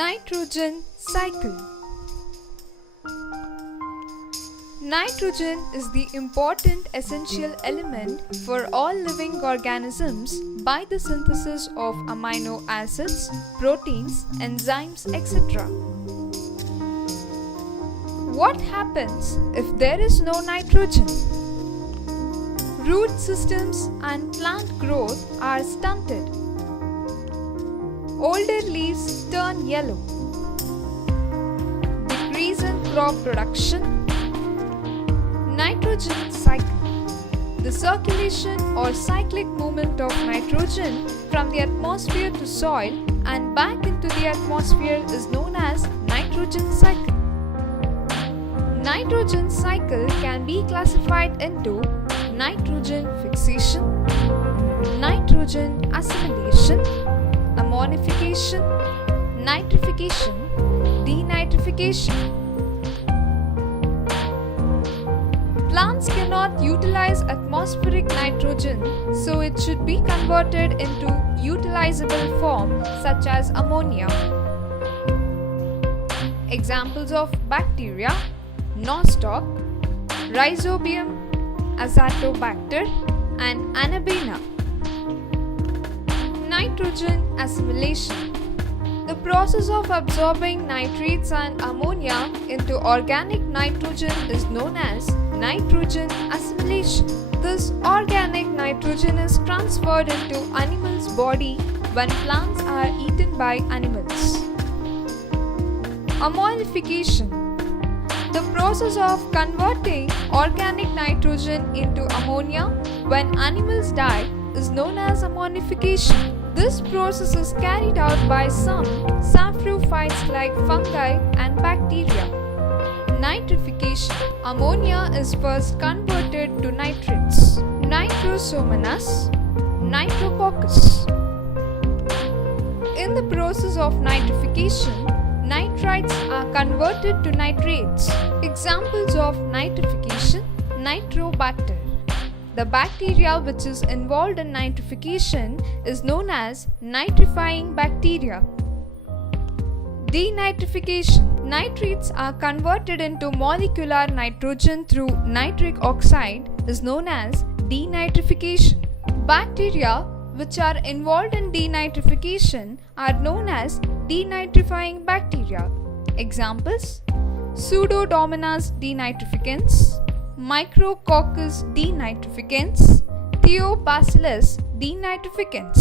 Nitrogen cycle. Nitrogen is the important essential element for all living organisms by the synthesis of amino acids, proteins, enzymes, etc. What happens if there is no nitrogen? Root systems and plant growth are stunted. Older leaves turn yellow. Decrease in crop production. Nitrogen cycle. The circulation or cyclic movement of nitrogen from the atmosphere to soil and back into the atmosphere is known as nitrogen cycle. Nitrogen cycle can be classified into nitrogen fixation, nitrogen assimilation, Ammonification, Nitrification, Denitrification. Plants cannot utilize atmospheric nitrogen, so it should be converted into utilizable form such as ammonia. Examples of bacteria: nostoc, rhizobium, azotobacter, and anabaena. Nitrogen assimilation. The process of absorbing nitrates and ammonia into organic nitrogen is known as nitrogen assimilation. This organic nitrogen is transferred into animals' body when plants are eaten by animals. Ammonification. The process of converting organic nitrogen into ammonia when animals die is known as ammonification. This process is carried out by some saprophytes like fungi and bacteria. Nitrification. Ammonia is first converted to nitrates. Nitrosomonas, nitrococcus. In the process of nitrification, nitrites are converted to nitrates. Examples of nitrification: Nitrobacter. The bacteria which is involved in nitrification is known as nitrifying bacteria. Denitrification. Nitrates are converted into molecular nitrogen through nitric oxide is known as denitrification. Bacteria which are involved in denitrification are known as denitrifying bacteria. Examples: Pseudomonas denitrificans, Micrococcus denitrificans, Theobacillus denitrificans.